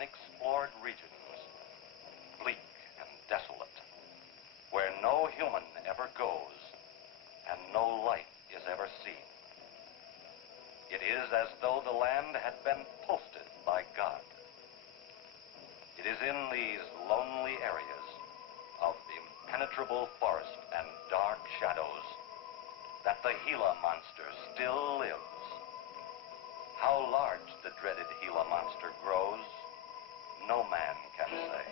unexplored regions, bleak and desolate, where no human ever goes and no life is ever seen. It is as though the land had been posted by God. It is in these lonely areas of impenetrable forest and dark shadows that the Gila monster still lives. How large the dreaded Gila monster grows, no man can say.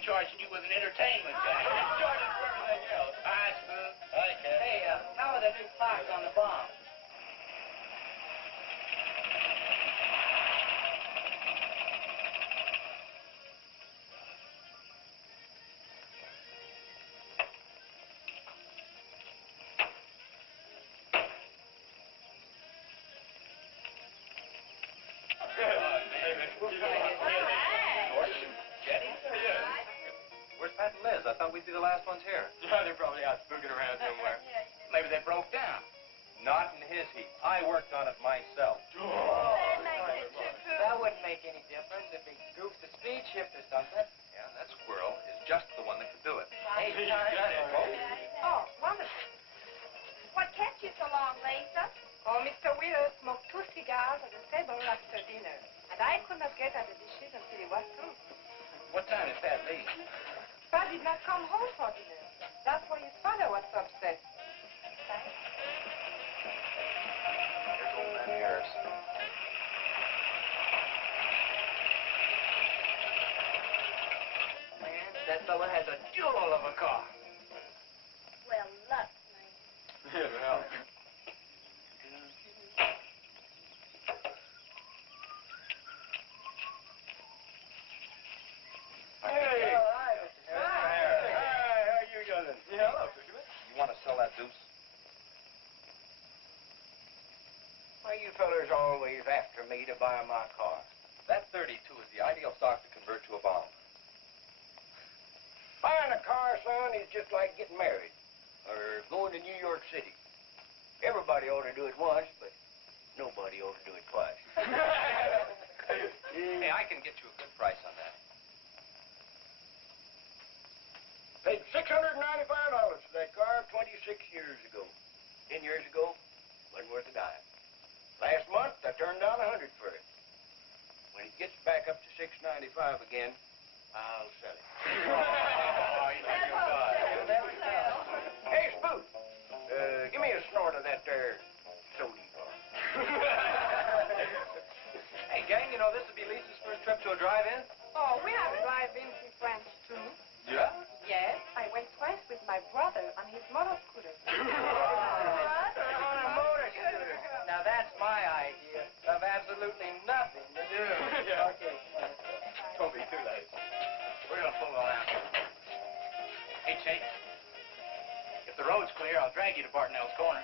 Charging you with an entertainment, Jack. Charging for everything else. Hi, Spook. Hi, Ken. Hey, how are the new clocks on the bomb? Where's Pat and Liz? I thought we'd be the last ones here. Yeah, they're probably out spooking around somewhere. Maybe they broke down. Not in his heat. I worked on it myself. That wouldn't make any difference if he goofed the speed shift or something. Yeah, that squirrel is just the one that could do it. Hey, He's got it. Oh, wonderful. What kept you so long, Lisa? Oh, Mr. Wheeler smoked 2 cigars at the table after dinner, and I could not get at the dishes until he was through. What time did Pat leave? Pat did not come home for dinner. That's why his father was so upset. Here's old man Harris. Man, that fella has a jewel of a car. Well, luck, man. Yeah, well. Hey! Oh, hi, Mr. Harris. Hi, how you doing? Yeah, hello, Fisherman. You want to sell that deuce? Why you fellers always after me to buy my car? That 32 is the ideal stock to convert to a bomb. Buying a car, son, is just like getting married or going to New York City. Everybody ought to do it once, but nobody ought to do it twice. Hey, I can get you a good price on that. Paid $695 for that car 26 years ago. 10 years ago, wasn't worth a dime. Last month, I turned down $100 for it. When it gets back up to $695 again, I'll sell it. Oh, you think you'll buy? You'll never tell. Hey, Spook, give me a snort of that there sodium. Hey, gang, you know, this would be Lisa's first first trip to a drive-in? Oh, we have drive-ins in France, too. Yeah? Yes, I went twice with my brother on his motor scooter. On a motor scooter. Now that's my idea of absolutely nothing to do. Yeah. Okay. Don't be too late. We're gonna pull it out. Hey, Chase. If the road's clear, I'll drag you to Bartonell's corner.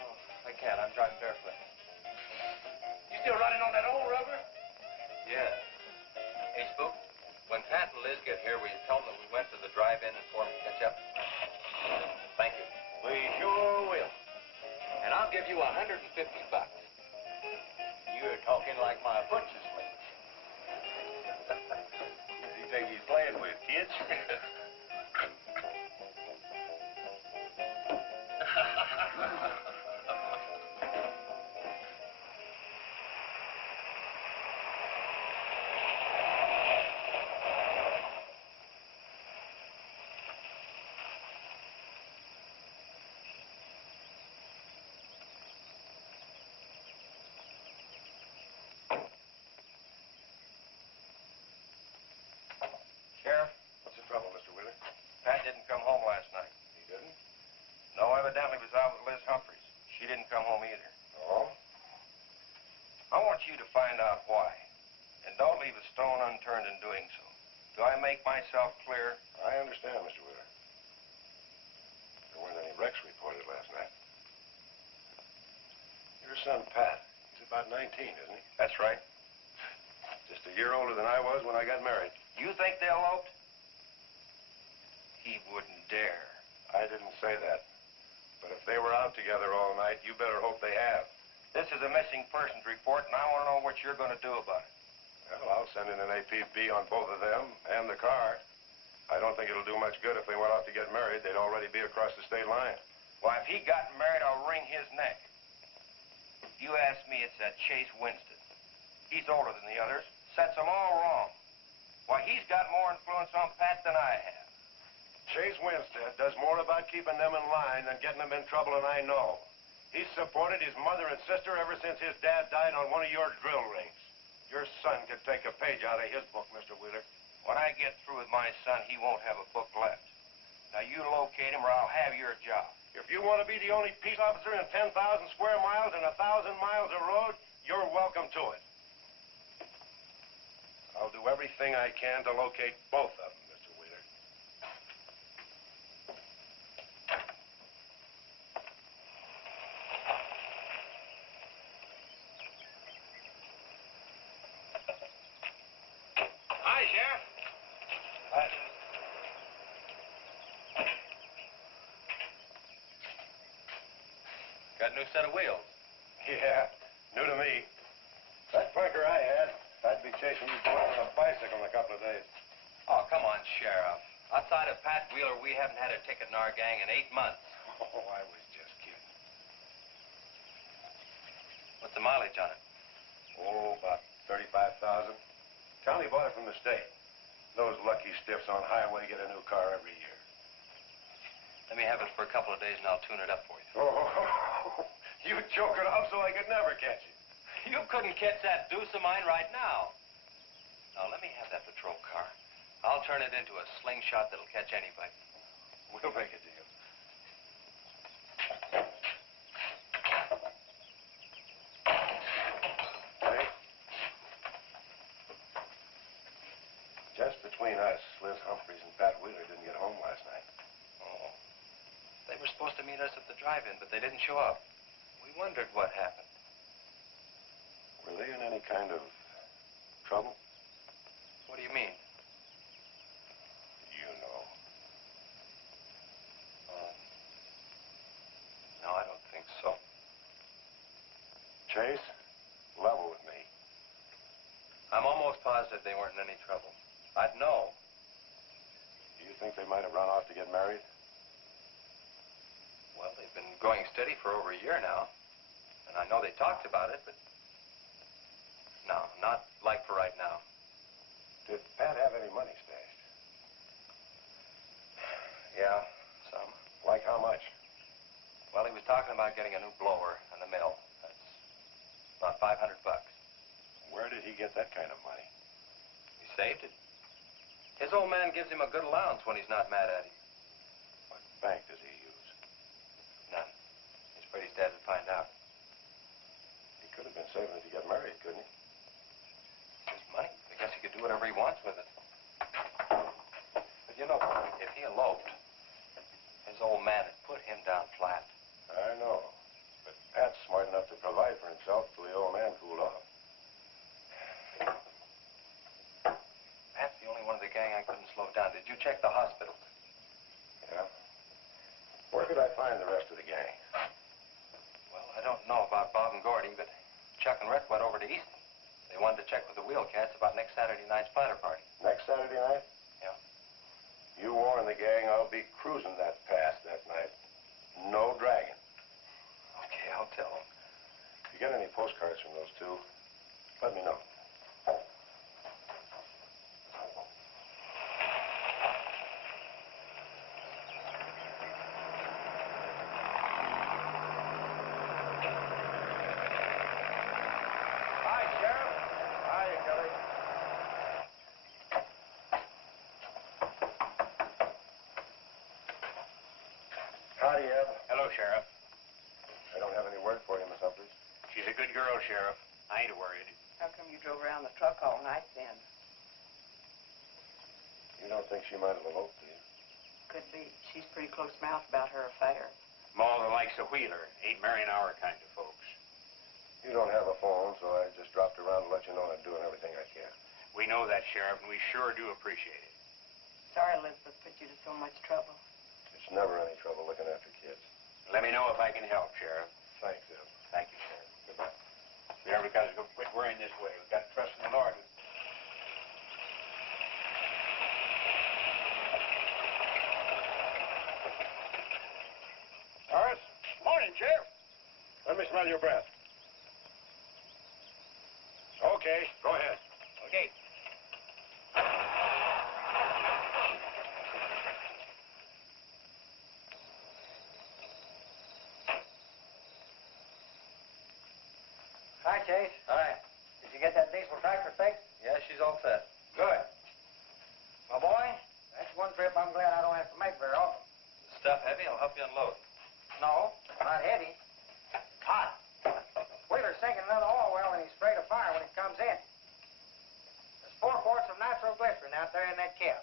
Oh, I can't. I'm driving barefoot. You still running on that old rubber? Yeah. Hey, Spook, when Pat and Liz get here, will you tell them that we went to the drive-in and formed a catch-up? Thank you. We sure will. And I'll give you $150. You're talking like my butcher slave. Who's he think he's playing with, kids? Sheriff, What's the trouble, Mr. Wheeler? Pat didn't come home last night. He didn't? No, evidently was out with Liz Humphreys. She didn't come home either. Oh? I want you to find out why. And don't leave a stone unturned in doing so. Do I make myself clear? I understand, Mr. Wheeler. There weren't any wrecks reported last night. Your son, Pat, he's about 19, isn't he? That's right. Just a year older than I was when I got married. You think they eloped? He wouldn't dare. I didn't say that. But if they were out together all night, you better hope they have. This is a missing persons report, and I want to know what you're going to do about it. Well, I'll send in an APB on both of them and the car. I don't think it'll do much good if they went out to get married. They'd already be across the state line. Why, if he got married, I'll wring his neck. You ask me, it's that Chase Winston. He's older than the others. Sets them all wrong. Why, he's got more influence on Pat than I have. Chase Winstead does more about keeping them in line than getting them in trouble, and I know. He's supported his mother and sister ever since his dad died on one of your drill rings. Your son could take a page out of his book, Mr. Wheeler. When I get through with my son, he won't have a book left. Now, you locate him or I'll have your job. If you want to be the only peace officer in 10,000 square miles and 1,000 miles of road, you're welcome to it. I'll do everything I can to locate both of them, Mr. Wheeler. Hi, Sheriff. Got a new set of wheels. Yeah, new to me. That punker I had, I'd be chasing you boys on a bicycle in a couple of days. Oh, come on, Sheriff. Outside of Pat Wheeler, we haven't had a ticket in our gang in 8 months. Oh, I was just kidding. What's the mileage on it? Oh, about 35,000. County bought it from the state. Those lucky stiffs on highway get a new car every year. Let me have it for a couple of days and I'll tune it up for you. Oh, you choke it off so I could never catch it. You couldn't catch that deuce of mine right now. Now, let me have that patrol car. I'll turn it into a slingshot that'll catch anybody. We'll make a deal. Hey? Just between us, Liz Humphreys and Pat Wheeler didn't get home last night. Oh. They were supposed to meet us at the drive-in, but they didn't show up. We wondered what happened. Were they in any kind of trouble? What do you mean? You know. No, I don't think so. Chase, level with me. I'm almost positive they weren't in any trouble. I'd know. Do you think they might have run off to get married? Well, they've been going steady for over a year now. And I know they talked about it, but... No, not like for right now. Did Pat have any money stashed? Yeah, some. Like how much? Well, he was talking about getting a new blower in the mill. That's about $500. Where did he get that kind of money? Saved it. His old man gives him a good allowance when he's not mad at him. What bank does he use? None. He's afraid his dad would find out. He could have been saving it to get married, couldn't he? It's his money. I guess he could do whatever he wants with it. But you know, if he eloped, his old man had put him down flat. I know. But Pat's smart enough to provide for himself till the old man cooled off. Pat's the only one of the gang I couldn't slow down. Did you check the hospitals? Yeah. Where could I find the rest of the gang? Well, I don't know about Bob and Gordy, but Chuck and Rhett went over to Easton. They wanted to check with the Wheelcats about next Saturday night's splatter party. Next Saturday night? Yeah. You warn the gang I'll be cruising that pass that night. No dragging. Okay, I'll tell them. If you get any postcards from those two, let me know. Hi, Sheriff. Hiya, Kelly. Howdy, Eb. Hello, Sheriff. I don't have any word for you, Miss Humphries. She's a good girl, Sheriff. I ain't worried. How come you drove around the truck all night then? You don't think she might have eloped, do you? Could be. She's pretty close-mouthed about her affair. Malda likes a wheeler. Ain't marrying our kind of folks. You don't have a phone, so I just dropped around to let you know I'm doing everything I can. We know that, Sheriff, and we sure do appreciate it. Sorry Elizabeth put you to so much trouble. It's never any trouble looking after kids. Let me know if I can help, Sheriff. Thanks, Eb. Thank you, Sheriff. Goodbye. We never got to go quit worrying this way. We've got to trust in the Lord. Horace? Morning, Sheriff. Let me smell your breath. Okay, go ahead. Okay. Hi, Chase. Hi. Did you get that diesel tractor fixed? Yeah, she's all set. Good. My boy, that's one trip I'm glad I don't have to make very often. The stuff heavy? I'll help you unload. No, not heavy. It's hot. Wheeler's sinking another oil well and he's afraid of fire when it comes in. There's 4 quarts of nitroglycerin out there in that kit.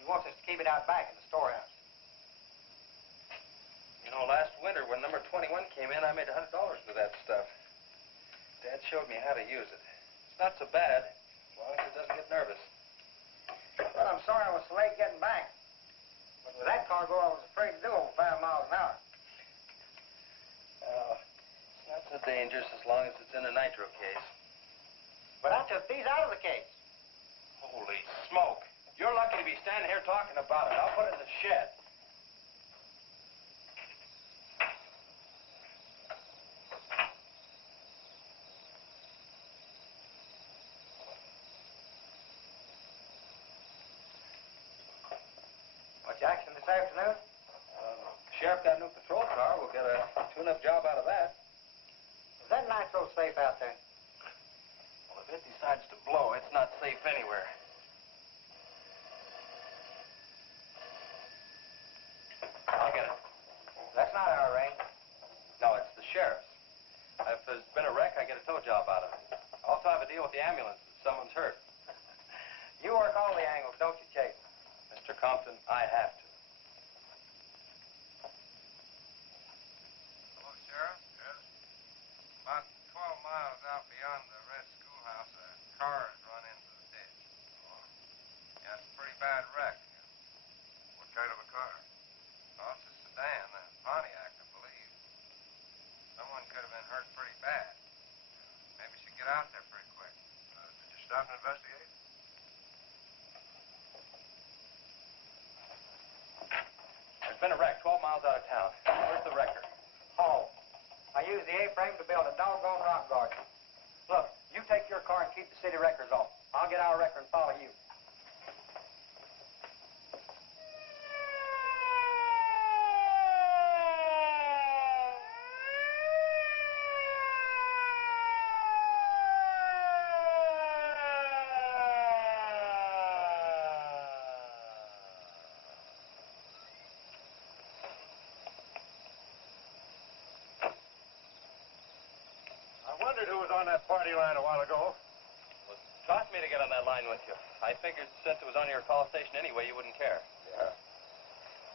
He wants us to keep it out back in the storehouse. You know, last winter when number 21 came in, I made $100 with that stuff. Dad showed me how to use it. It's not so bad, as long as it doesn't get nervous. Well, I'm sorry I was so late getting back. But with that cargo, I was afraid to do over 5 miles an hour. It's not so dangerous as long as it's in a nitro case. But I took these out of the case. Holy smoke. You're lucky to be standing here talking about it. I'll put it in the shed. Much action this afternoon? Sheriff got a new patrol car. We'll get a tune-up job out of that. Is that nitro safe out there? Well, if it decides to blow, it's not safe anywhere. I'll get it. That's not our range. No, it's the sheriff's. If there's been a wreck, I get a tow job out of it. I also have a deal with the ambulance if someone's hurt. You work all the angles, don't you, Chase? Mr. Compton, I have to. Hello, Sheriff? Yes? About 12 miles out beyond the red schoolhouse, a car has run into the ditch. Oh? Yeah, it's a pretty bad wreck. What kind of a car? Oh, it's a sedan, a Pontiac, I believe. Someone could have been hurt pretty bad. Maybe we should get out there pretty quick. Did you stop and investigate? There's been a wreck 12 miles out of town. Where's the wrecker? Oh. I used the A-frame to build a doggone rock garden. Look, you take your car and keep the city wreckers off. I'll get our wrecker and follow you. who was on that party line a while ago. Well, it cost me to get on that line with you. I figured since it was on your call station anyway, you wouldn't care. Yeah.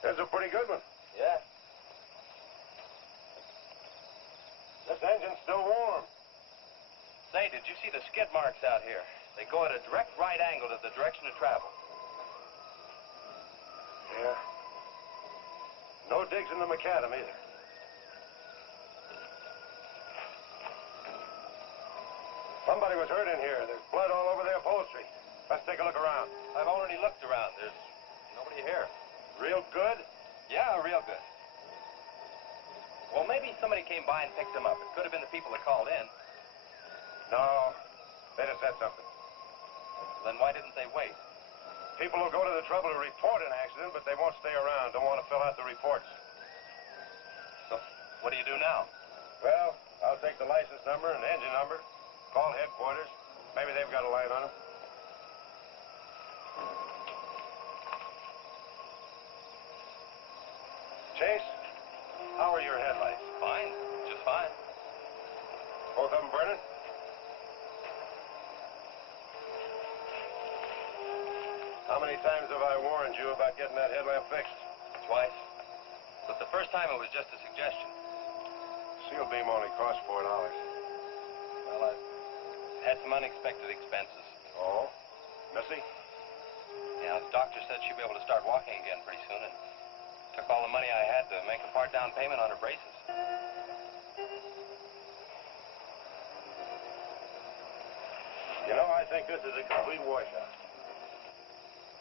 That's a pretty good one. Yeah. This engine's still warm. Say, did you see the skid marks out here? They go at a direct right angle to the direction of travel. Yeah. No digs in the macadam either. Somebody was hurt in here. There's blood all over the upholstery. Let's take a look around. I've already looked around. There's nobody here. Real good? Yeah, real good. Well, maybe somebody came by and picked them up. It could have been the people that called in. No. They'd have said something. Then why didn't they wait? People will go to the trouble to report an accident, but they won't stay around. Don't want to fill out the reports. So, what do you do now? Well, I'll take the license number and engine number, call headquarters. Maybe they've got a line on them. Chase, how are your headlights? Fine. Just fine. Both of them burning? How many times have I warned you about getting that headlamp fixed? Twice. But the first time it was just a suggestion. Seal beam only costs $4. Well, I've had some unexpected expenses. Oh? Missy? Yeah, the doctor said she'd be able to start walking again pretty soon, and took all the money I had to make a part down payment on her braces. You know, I think this is a complete washout.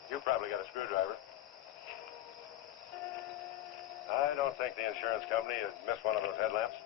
You probably got a screwdriver. I don't think the insurance company would miss one of those headlamps.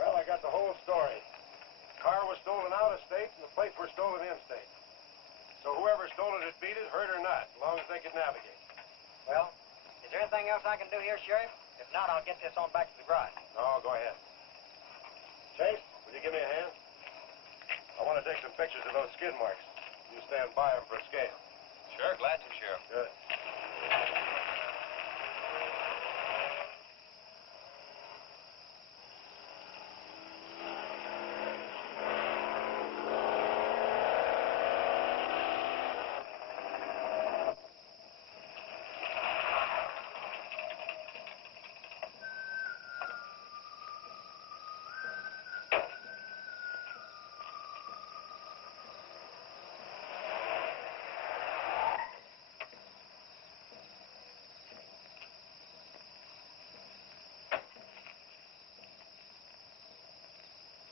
Well, I got the whole story. The car was stolen out of state, and the plates were stolen in state. So whoever stole it had beat it, hurt or not, as long as they could navigate. Well, is there anything else I can do here, Sheriff? If not, I'll get this on back to the garage. No, go ahead. Chase, will you give me a hand? I want to take some pictures of those skid marks. You stand by them for a scale. Sure, glad to, Sheriff. Good.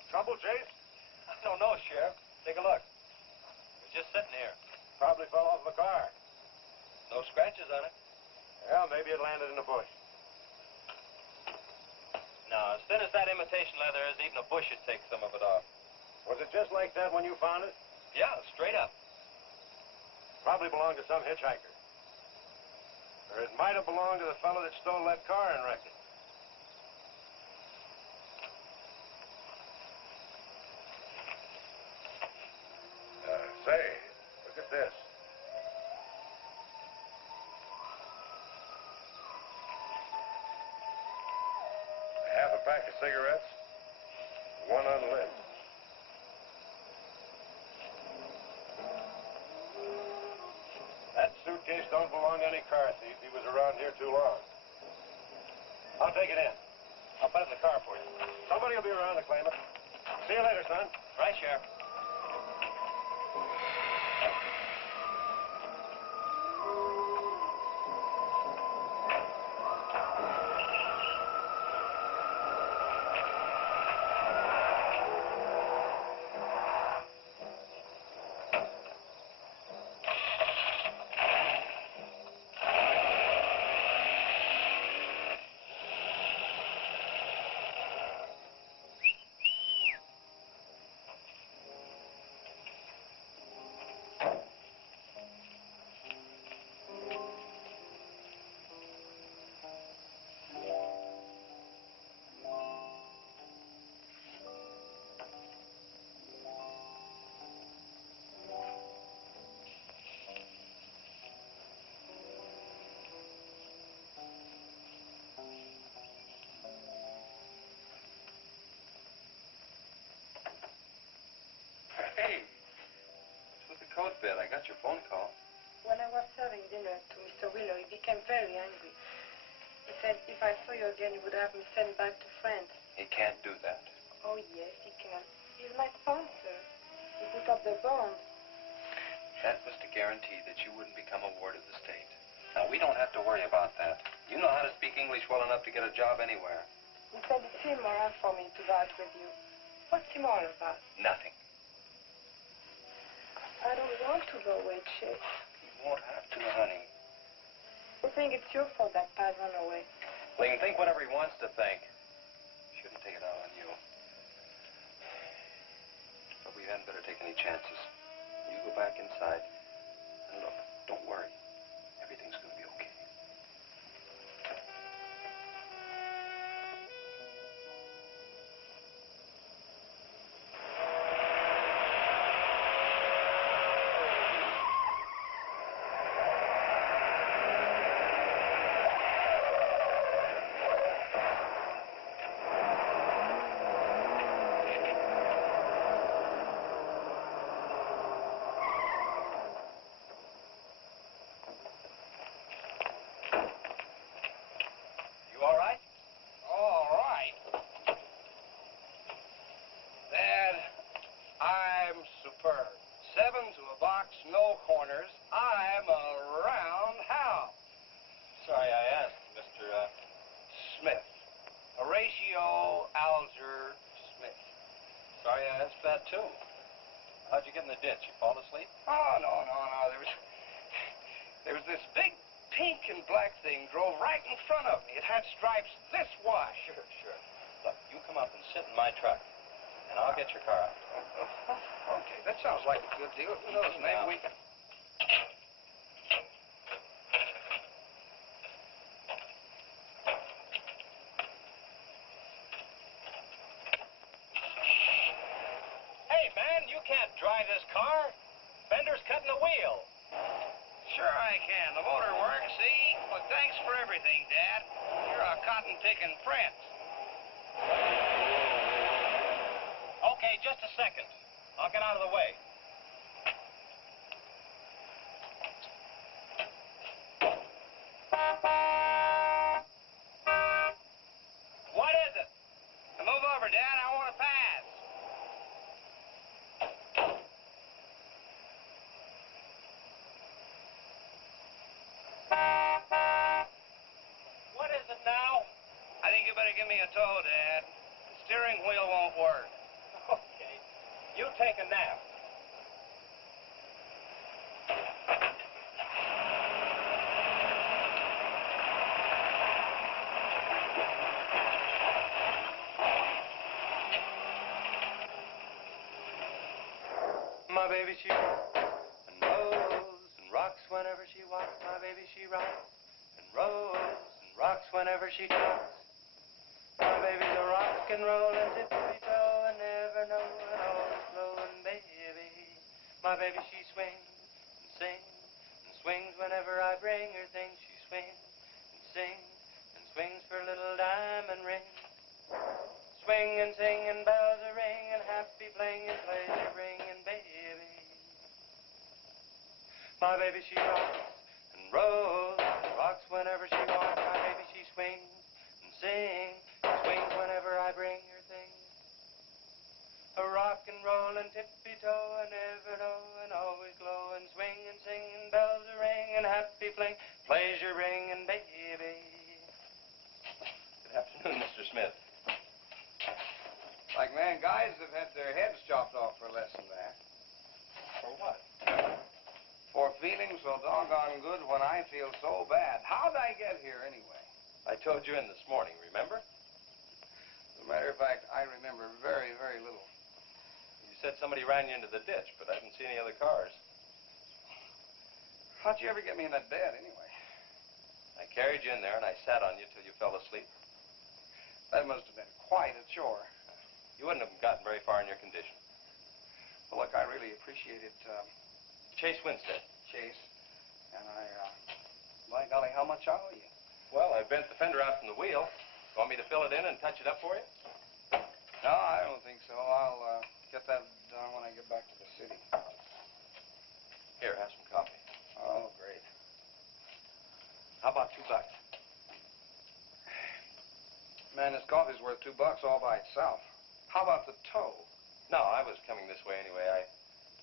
Trouble, Chase? I don't know, Sheriff. Take a look. It's just sitting here. Probably fell off the car. No scratches on it. Well, maybe it landed in a bush. No, as thin as that imitation leather is, even a bush would take some of it off. Was it just like that when you found it? Yeah, straight up. Probably belonged to some hitchhiker. Or it might have belonged to the fellow that stole that car and wrecked it. Say, look at this. Half a pack of cigarettes, one unlit. found any car thief. He was around here too long. I'll take it in. I'll put it in the car for you. Somebody will be around to claim it. See you later, son. Right, Sheriff. Hey, what's with the coat bed? I got your phone call. When I was serving dinner to Mr. Wheeler, he became very angry. He said if I saw you again, he would have me sent back to France. He can't do that. Oh, yes, he can. He's my sponsor. He put up the bond. That was to guarantee that you wouldn't become a ward of the state. Now, we don't have to worry about that. You know how to speak English well enough to get a job anywhere. He said it's immoral for me to go out with you. What's immoral about? Nothing. I don't want to go away, Chick. You won't have to, honey. I think it's your fault that Pat ran away. Well, he can think whatever he wants to think. Shouldn't take it out on you. But we hadn't better take any chances. You go back inside. And look, don't worry. Everything's going to be okay. You all right? All right. Dad, I'm superb. 7 to a box, no corners. I'm a roundhouse. Sorry I asked, Mr. Smith. Horatio Alger Smith. Sorry I asked that, too. How'd you get in the ditch? You fall asleep? Oh, no. There was this big pink and black thing drove right in front of me. It had stripes this wide. Sure. Look, you come up and sit in my truck, and I'll get your car out. Okay, that sounds like a good deal. Who knows, maybe we can... Hey, man, you can't drive this car. Fender's cutting the wheel. Sure I can. The motor works, see? Well, thanks for everything, Dad. You're a cotton-picking prince. Okay, just a second. I'll get out of the way. What is it? Move over, Dad. I want to pass. What is it now? I think you better give me a tow, Dad. The steering wheel won't work. Okay. You take a nap. My baby, she rocks and rolls and rocks whenever she walks. My baby, she rocks and rolls and rocks whenever she talks. My baby's a rock and rollin', tippy-toe and never knowin', always flowin' baby. My baby, she swings and sings and swings whenever I bring her things. She swings and sings and swings for a little diamond ring. Swing and sing and bells a ring and happy playing and pleasure bringing baby. My baby, she rocks and rolls whenever she walks, my baby she swings and sings. Swings whenever I bring her things. A rock and roll and tippy-toe and ever know and always glow and swing and sing and bells a ring and happy fling, pleasure bringing baby. Good afternoon, Mr. Smith. Like man, guys have had their heads chopped off for less than that. For what? For feeling so doggone good when I feel so bad. How'd I get here anyway? I told you in this morning, remember? As a matter of fact, I remember very, very little. You said somebody ran you into the ditch, but I didn't see any other cars. How'd you ever get me in that bed anyway? I carried you in there and I sat on you till you fell asleep. That must have been quite a chore. You wouldn't have gotten very far in your condition. Well, look, I really appreciate it, Chase Winstead. Chase. And by golly, how much I owe you? Well, I bent the fender out from the wheel. Want me to fill it in and touch it up for you? No, I don't think so. I'll get that done when I get back to the city. Here, have some coffee. Oh, great. How about $2? Man, this coffee's worth $2 all by itself. How about the tow? No, I was coming this way anyway. I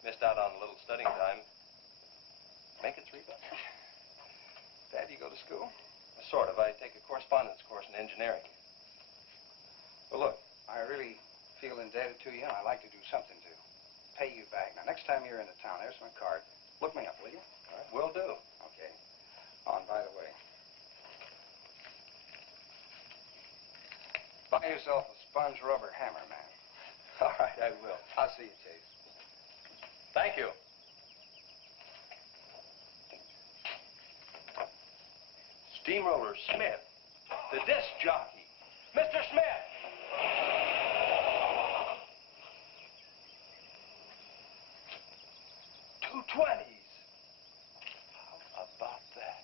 missed out on a little studying time. Make it $3. Dad, you go to school? Sort of. I take a correspondence course in engineering. Well, look, I really feel indebted to you, and I'd like to do something to pay you back. Now, next time you're in the town, there's my card. Look me up, will you? All right, will do. Okay. Oh, and by the way, buy yourself a sponge rubber hammer, man. All right, I will. I'll see you, Chase. Thank you. Steamroller Smith, the disc jockey. Mr. Smith! 220s. How about that?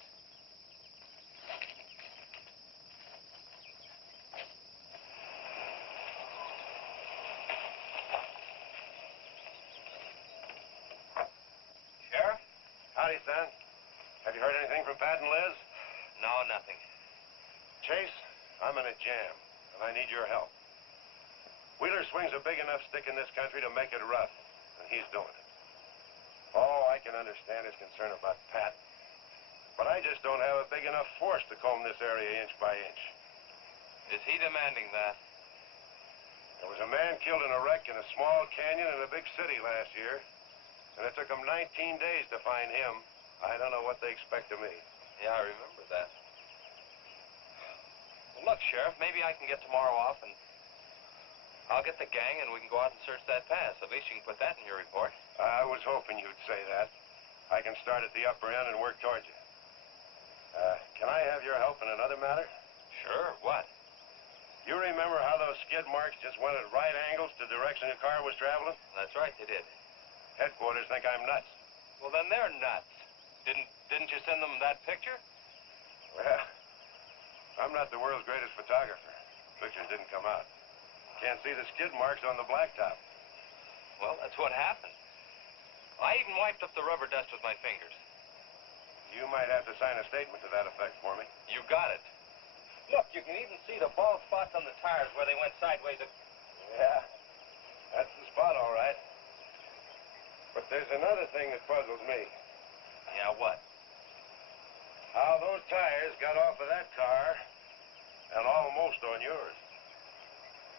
Sheriff? Howdy, son. Have you heard anything from Pat and Liz? No, nothing. Chase, I'm in a jam, and I need your help. Wheeler swings a big enough stick in this country to make it rough, and he's doing it. Oh, I can understand his concern about Pat, but I just don't have a big enough force to comb this area inch by inch. Is he demanding that? There was a man killed in a wreck in a small canyon in a big city last year, and it took them 19 days to find him. I don't know what they expect of me. Yeah, I remember that. Well, look, Sheriff, maybe I can get tomorrow off and I'll get the gang and we can go out and search that pass. At least you can put that in your report. I was hoping you'd say that. I can start at the upper end and work towards you. Can I have your help in another matter? Sure, what? You remember how those skid marks just went at right angles to the direction the car was traveling? That's right, they did. Headquarters think I'm nuts. Well, then they're nuts. Didn't you send them that picture? Well, I'm not the world's greatest photographer. Pictures didn't come out. Can't see the skid marks on the blacktop. Well, that's what happened. I even wiped up the rubber dust with my fingers. You might have to sign a statement to that effect for me. You got it. Look, you can even see the bald spots on the tires where they went sideways. Yeah, that's the spot, all right. But there's another thing that puzzles me. Yeah, what? How those tires got off of that car and almost on yours.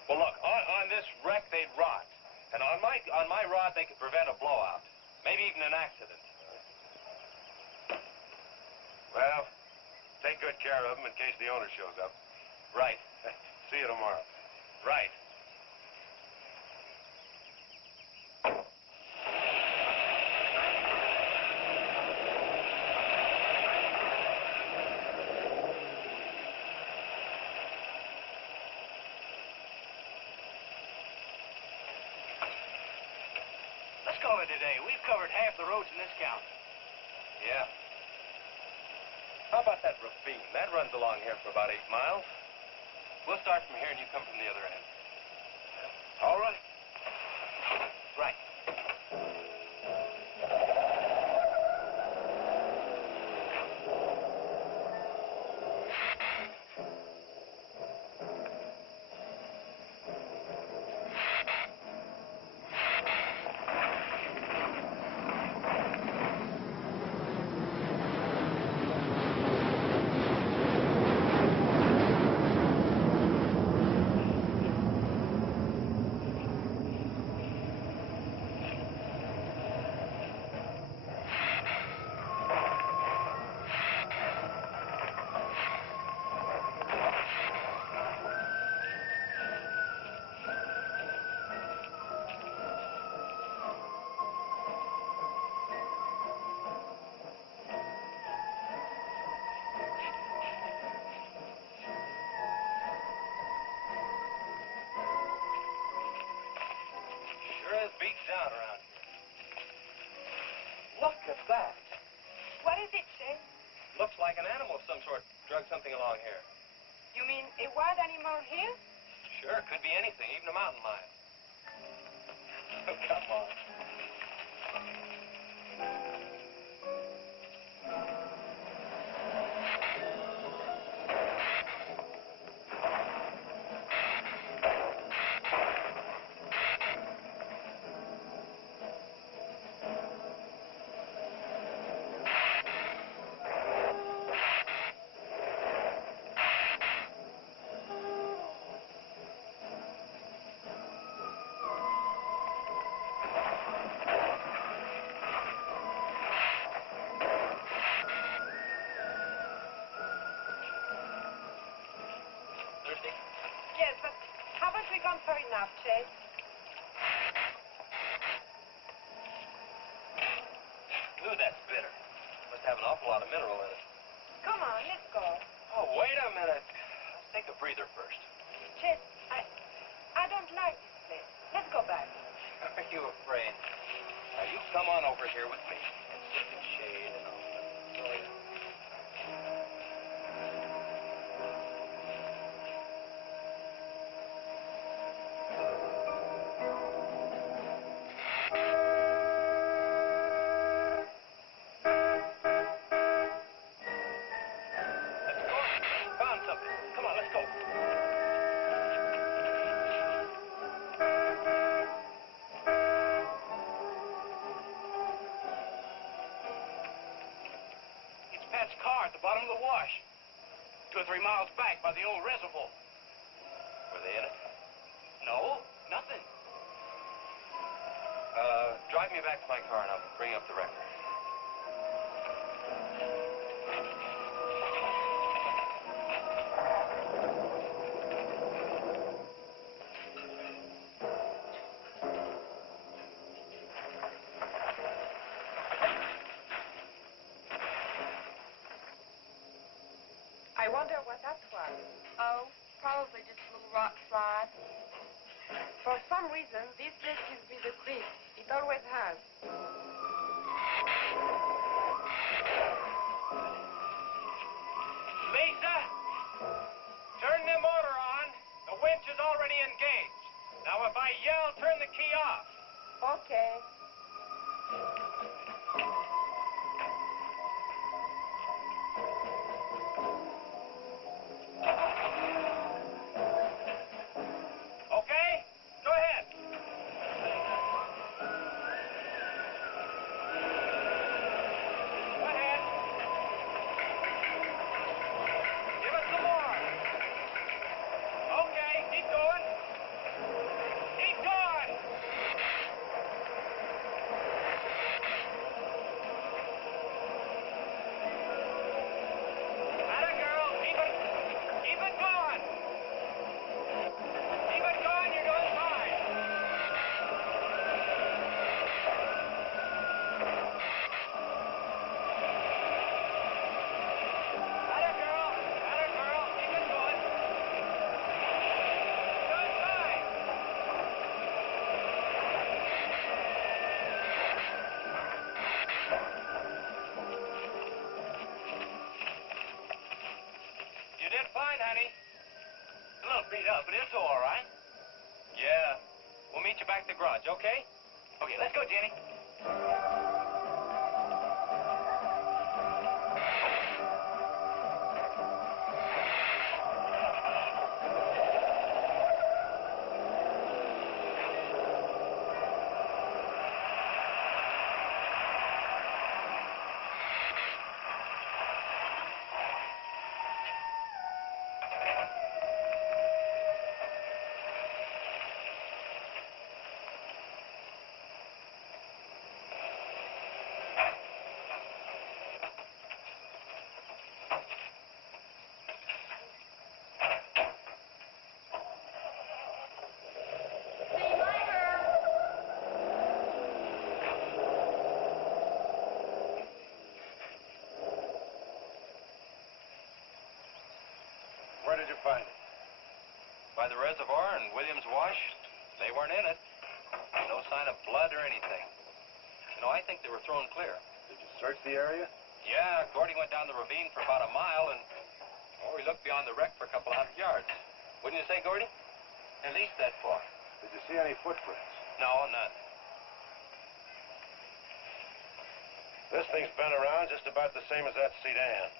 Well, look, on this wreck, they'd rot. And on my rod, they could prevent a blowout. Maybe even an accident. Well, take good care of them in case the owner shows up. Right. See you tomorrow. Right. Let's call it a day. We've covered half the roads in this county. Yeah. How about that ravine? That runs along here for about 8 miles. We'll start from here and you come from the other end. All right. Right. down around here. Look at that. What is it, Chase? Looks like an animal of some sort drug something along here. You mean a wild animal here? Sure, could be anything, even a mountain lion. Oh, come on. Thirsty? Yes, but how about we gone for enough, Chase? Ooh, that's bitter. Must have an awful lot of mineral in it. Come on, let's go. Oh, wait a minute. Let's take a breather first. Chase, I don't like this place. Let's go back. Are you afraid? Now, you come on over here with me and sit in the shade and I'll show you. Let's go. Found something. Come on, let's go. It's Pat's car at the bottom of the wash. 2 or 3 miles back by the old reservoir. Were they in it? No, nothing. Drive me back to my car and I'll bring up the record. I wonder what that was. Oh, probably just a little rock slide. For some reason, this place gives me the creep. It always has. Lisa, turn the motor on. The winch is already engaged. Now, if I yell, turn the key off. Okay. Okay? Go ahead. Go ahead. Give us some more. Okay, keep going. Keep going. Atta girl, keep it going. Keep it going, you're doing fine. Atta girl, keep it going. Doing fine. You did fine, honey. A little beat up, but it's all right. Yeah. We'll meet you back at the garage, okay? Okay, let's go, Jenny. Where did you find it? By the reservoir and Williams Wash. They weren't in it. No No sign of blood or anything. You know, I think they were thrown clear. Did you search the area? Yeah, Gordy went down the ravine for about a mile, and we looked beyond the wreck for a couple 100 yards. Wouldn't you say, Gordy? At least that far. Did you see any footprints? No, none. This thing's been around just about the same as that sedan.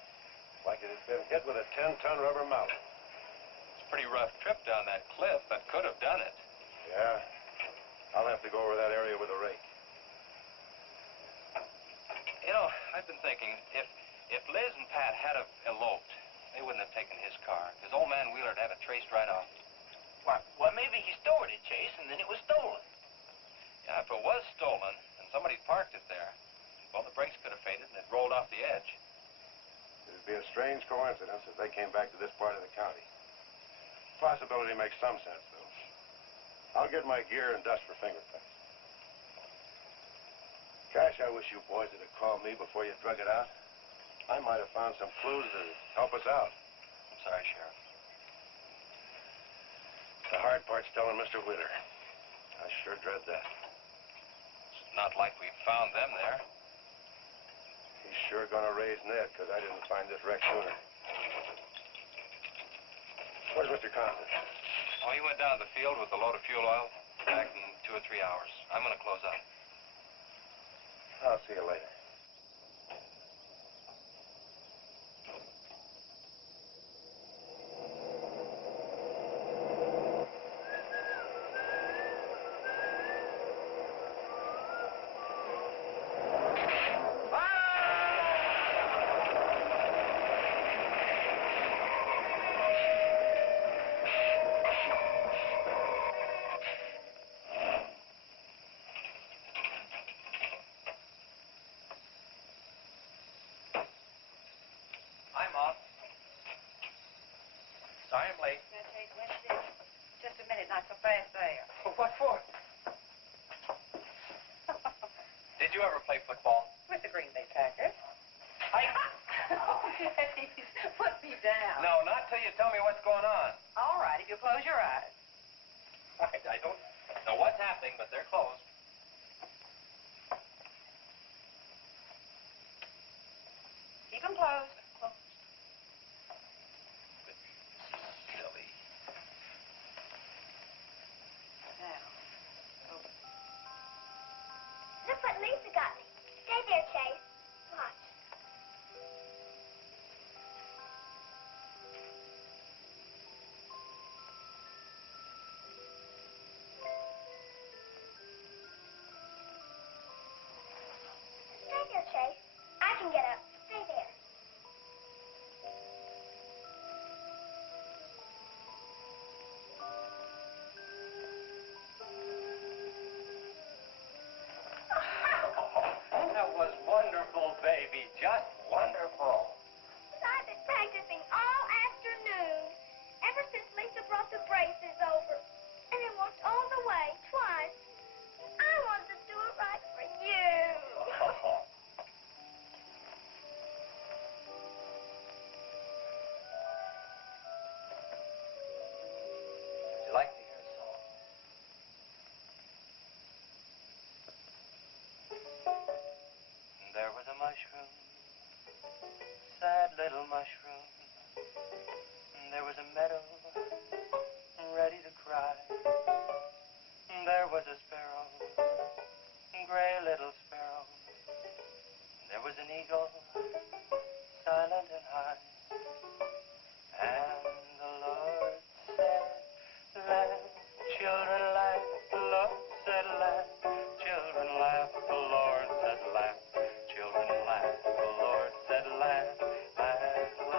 Like it had been hit with a 10-ton rubber mallet. It's a pretty rough trip down that cliff, but could have done it. Yeah. I'll have to go over that area with a rake. You know, I've been thinking, if Liz and Pat had have eloped, they wouldn't have taken his car, because old man Wheeler'd have it traced right off. Well, maybe he stored it, Chase, and then it was stolen. Yeah, if it was stolen, and somebody parked it there, well, the brakes could have faded and it rolled off the edge. It'd be a strange coincidence if they came back to this part of the county. Possibility makes some sense, though. I'll get my gear and dust for fingerprints. Gosh, I wish you boys would have called me before you drug it out. I might have found some clues to help us out. I'm sorry, Sheriff. The hard part's telling Mr. Wheeler. I sure dread that. It's not like we found them there. He's sure gonna raise Ned, because I didn't find this wreck sooner. Where's Mr. Compton? Oh, he went down to the field with a load of fuel oil. Back in 2 or 3 hours. I'm gonna close up. I'll see you later. I'm on. Sorry I'm late. Now, Chase, Wednesday. Just a minute, not so fast there. What for? Did you ever play football? With the Green Bay Packers. I... Oh, please, put me down. No, not till you tell me what's going on. All right, if you close your eyes. I don't know what's happening, but they're closed. Keep them closed. Silly. Now, open. Look what Lisa got me. Stay there, Chase. Watch. Stay there, Chase. I can get up. Stay there. That was wonderful, baby. Just wonderful. I've been practicing all afternoon. Ever since Lisa brought the braces over. And it worked all the way, twice. I wanted to do it right for you. Would you like to hear a song? There was a mushroom, sad little mushroom. There was a meadow, ready to cry. There was a sparrow, gray little sparrow. There was an eagle, silent and high. And the Lord said, laugh, children laugh. The Lord said, laugh, children laugh. The Lord said, laugh, children laugh. The Lord said, laugh, laugh,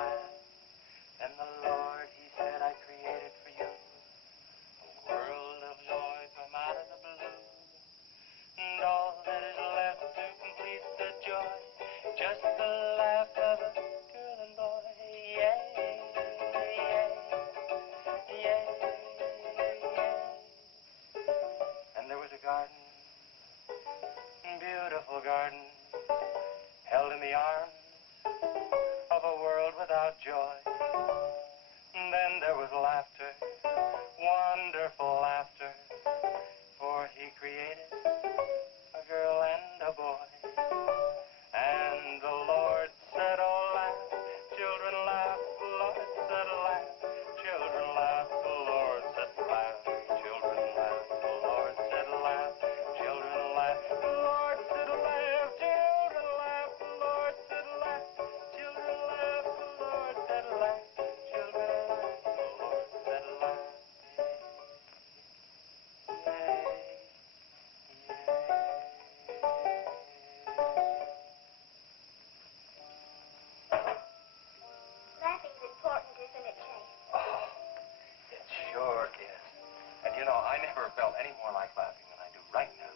never felt any more like laughing than I do right now.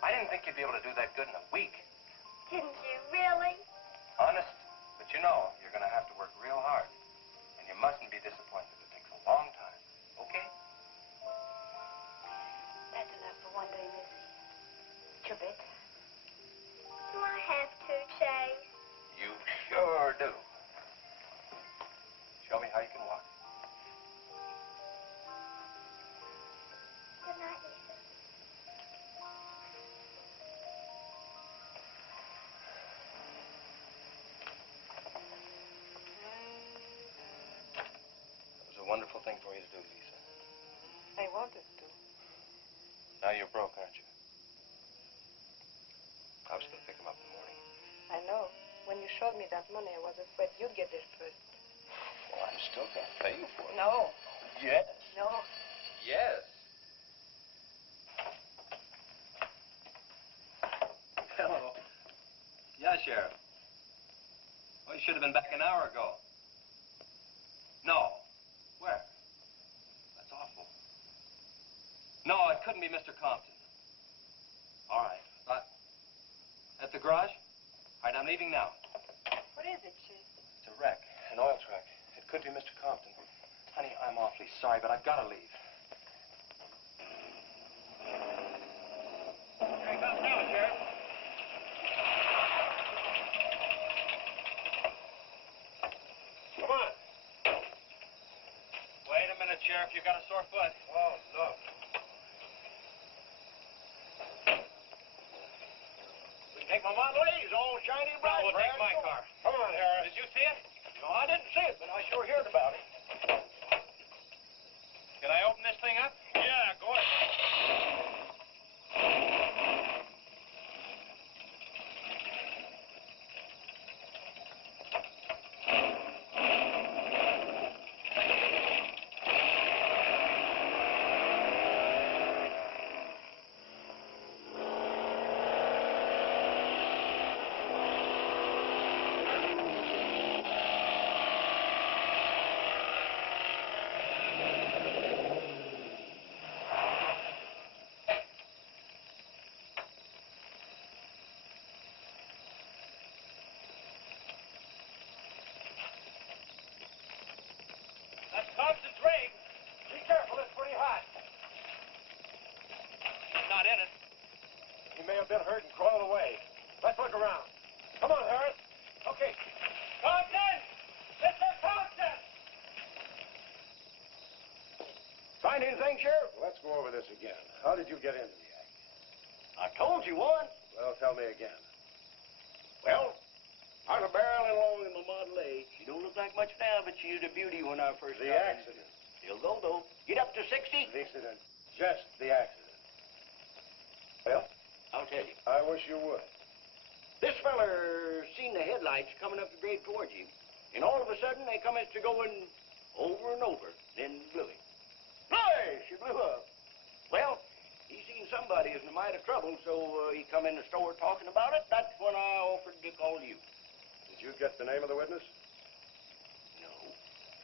I didn't think you'd be able to do that good in a week. Didn't you really? Honest. But you know, you're going to have to work real hard. And you mustn't be disappointed. It takes a long time. Okay? That's enough for one day, Missy. You bet. Do I have to, Chase? You sure do. Show me how you can walk. Good night, Lisa. It was a wonderful thing for you to do, Lisa. I wanted to. Now you're broke, aren't you? I was going to pick him up in the morning. I know. When you showed me that money, I was afraid you'd get there first. Well, I'm still going to pay you for it. No. Yes. No. Yes. Hello. Yeah, Sheriff. Well, you should have been back an hour ago. No. Where? That's awful. No, it couldn't be Mr. Compton. All right. At the garage? All right, I'm leaving now. What is it, Chase? It's a wreck, an oil truck. It could be Mr. Compton. Honey, I'm awfully sorry, but I've got to leave. Here he comes now, Sheriff. Come on. Wait a minute, Sheriff. You got a sore foot. Oh, no. Take my Model A. It's all shiny bright. No, we'll take my car. Come on, Harris. Did you see it? No, I didn't see it, but I sure heard about it. Can I open this thing up? Yeah, go ahead. That's Compton's rig. Be careful, it's pretty hot. He's not in it. He may have been hurt and crawled away. Let's look around. Come on, Harris. Okay. Compton! Mr. Compton! Find anything, Sheriff? Let's go over this again. How did you get into the act? I told you once. Well, tell me again. Well, I was barreling along in my Model A. She don't look like much now, but she was a beauty when I first The got in. accident. She'll go, though. Get up to 60. The accident. Just the accident. Well, I'll tell you. I wish you would. This feller seen the headlights coming up the grade towards him, and all of a sudden they come to going over and over, then blew him. Hey, she blew up. Well, he seen somebody was in a mite of trouble, so he come in the store talking about it. That's when I offered to call you. Did you get the name of the witness? No.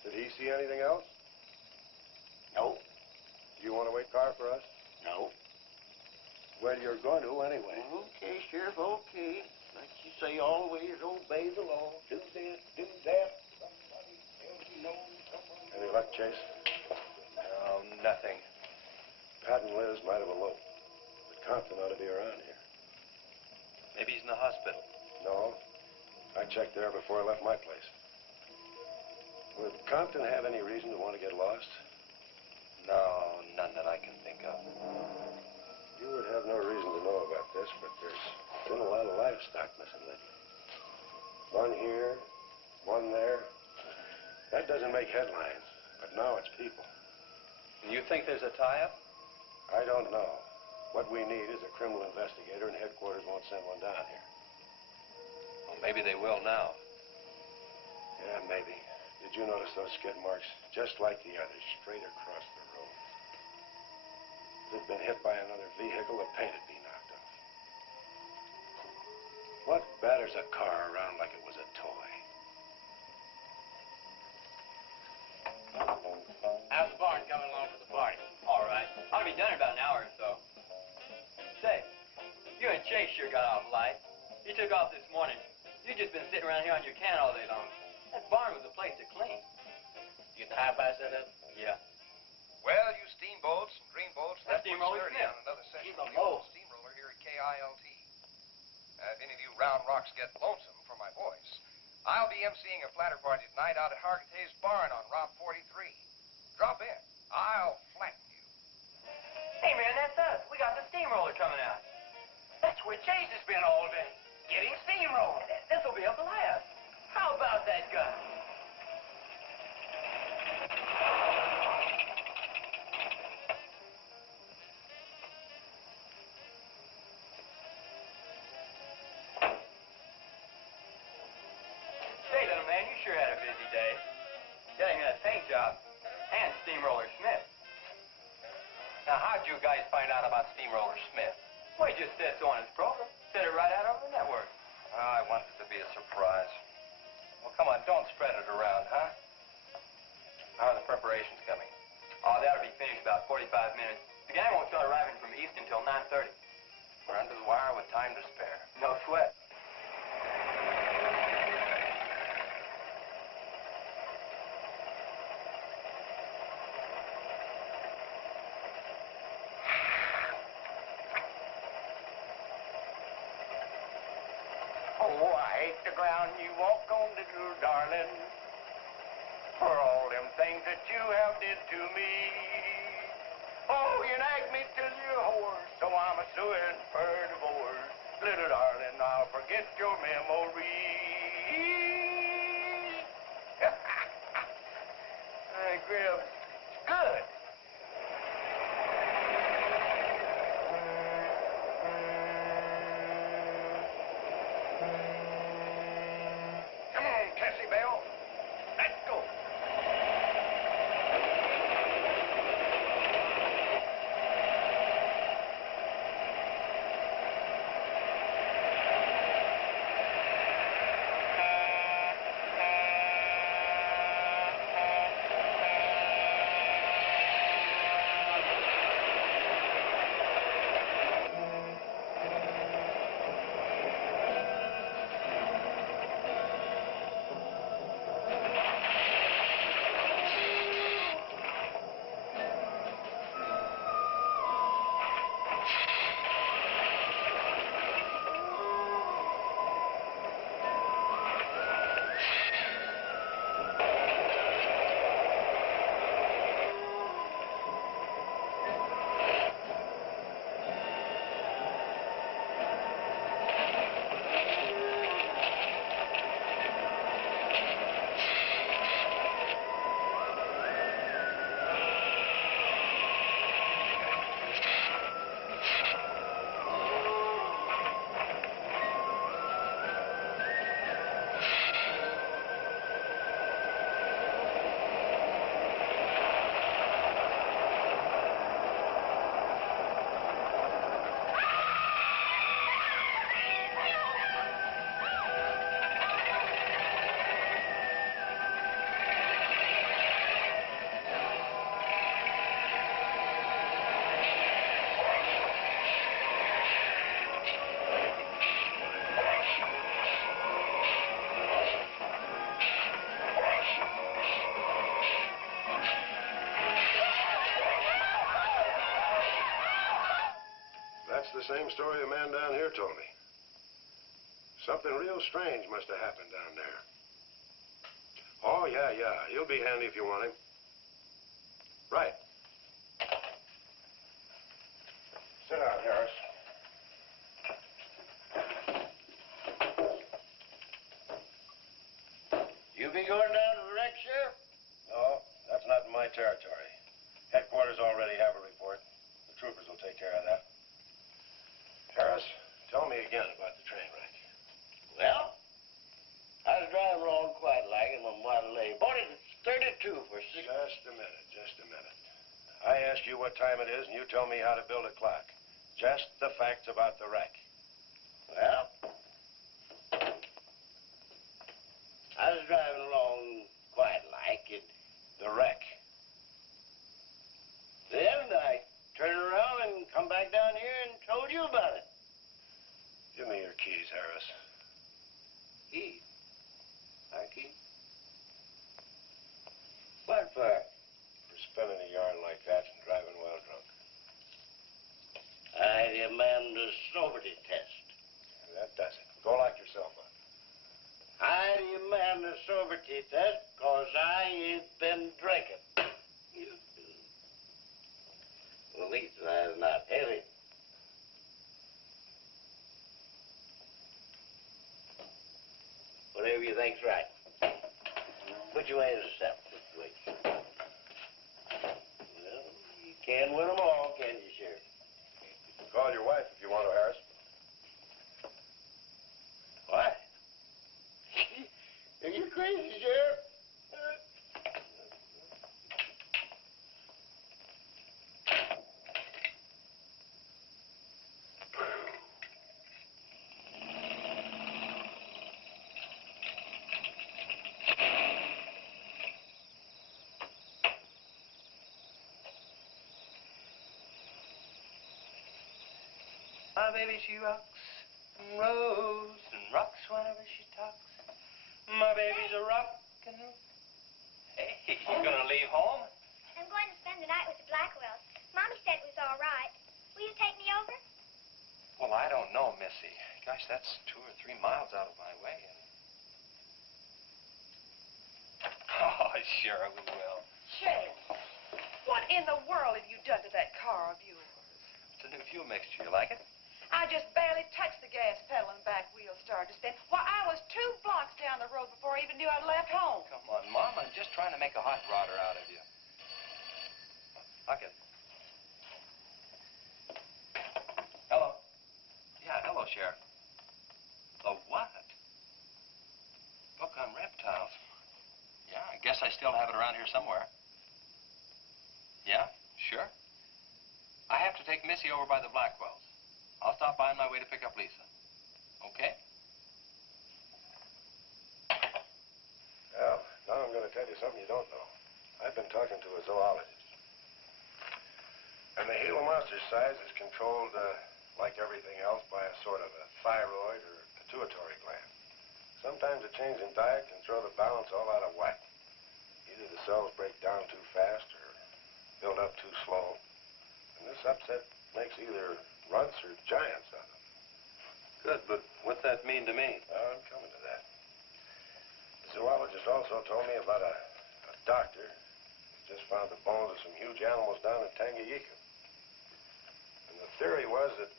Did he see anything else? No. Do you want to wait car for us? No. Well, you're going to anyway. Okay, Sheriff, okay. Like you say, always obey the law. Do this, do that. Somebody tells you no, somebody... Any luck, Chase? No, nothing. Pat and Liz might have eloped, but Compton ought to be around here. Maybe he's in the hospital. No. I checked there before I left my place. Would Compton have any reason to want to get lost? No, none that I can think of. You would have no reason to know about this, but there's been a lot of livestock missing lately. One here, one there. That doesn't make headlines, but now it's people. You think there's a tie-up? I don't know. What we need is a criminal investigator, and headquarters won't send one down here. Well, maybe they will now. Yeah, maybe. Did you notice those skid marks? Just like the others, straight across the road. If it'd been hit by another vehicle, the paint would be knocked off. What batters a car around like it was a toy? How's the barn coming along for the party? All right. Ought to be done in about an hour Chase sure got off light. He took off this morning. You just been sitting around here on your can all day long. That barn was a place to clean. You get the high five set up? Yeah. Well, you steamboats and dreamboats, That let's get steamroller sturdy Smith. on another session Keep of 'em the old low. steamroller here at KILT. If any of you round rocks get lonesome for my voice, I'll be emceeing a flatter party tonight out at Hargitay's barn on Route 43. Drop in. I'll flatten you. Hey, man, that's us. We got the steamroller coming out. That's where Chase has been all day. Getting steamrolled. This'll be a blast. How about that gun? Say, little man, you sure had a busy day. Getting that paint job and Steamroller Smith. Now, how'd you guys find out about Steamroller Smith? Well, he just said so on his program. Said it right out over the network. I wanted it to be a surprise. Well, come on, don't spread it around, huh? How are the preparations coming? Oh, that'll be finished about 45 minutes. The gang won't start arriving from east until 9:30. We're under the wire with time to spare. No sweat. Oh, I hate the ground you walk on, little darling, for all them things that you have did to me. Oh, you nagged me till you're hoarse, so I'm a suing for divorce. Little darling, I'll forget your memory. Hey, Grim, good. Come on, Cassie Bell. Let's go. That's the same story a man down here told me. Something real strange must have happened down there. Oh, yeah. He'll be handy if you want him. Right. Sit down, Harris. You be going down to the wreck, Sheriff? No, that's not in my territory. Headquarters already have a report. The troopers will take care of that. Harris, tell me again about the train wreck. Well, I was driving along quite like in my Model A. Bought it at 32 for six. Just a minute. I ask you what time it is, and you tell me how to build a clock. Just the facts about the wreck. Well, I was driving along quite like it. The wreck. Then I turned around and come back down here and told you about it. she says, 'cause I ain't been drinking. At least I'm not heavy. Whatever you think's right. Put your way to the seventh situation. Well, you can't win them all, can you, Sheriff? Call your wife if you want to, Harris. What? Are you crazy, Sheriff? My baby, she rocks and rolls and rocks whenever she talks. My baby's a rockin'. Hey, you gonna leave home? I'm going to spend the night with the Blackwells. Mommy said it was all right. Will you take me over? Well, I don't know, Missy. Gosh, that's 2 or 3 miles out of my way. And... Oh, sure we will. Shane, what in the world have you done to that car of yours? It's a new fuel mixture. You like it? I just barely touched the gas pedal and the back wheel started to spin. Why, I was 2 blocks down the road before I even knew I'd left home. Come on, Mom. I'm just trying to make a hot rodder out of you. Okay. Hello. Yeah, hello, Sheriff. The what? Book on reptiles. Yeah, I guess I still have it around here somewhere. Yeah, sure. I have to take Missy over by the Blackwells. I'll stop by on my way to pick up Lisa. Okay? Well, now I'm going to tell you something you don't know. I've been talking to a zoologist. And the Gila monster's size is controlled, like everything else, by a sort of a thyroid or pituitary gland. Sometimes a change in diet can throw the balance all out of whack. Either the cells break down too fast or build up too slow. And this upset makes either runts or giants out of them. Good, but what's that mean to me? Well, I'm coming to that. The zoologist also told me about a doctor who just found the bones of some huge animals down in Tanganyika. And the theory was that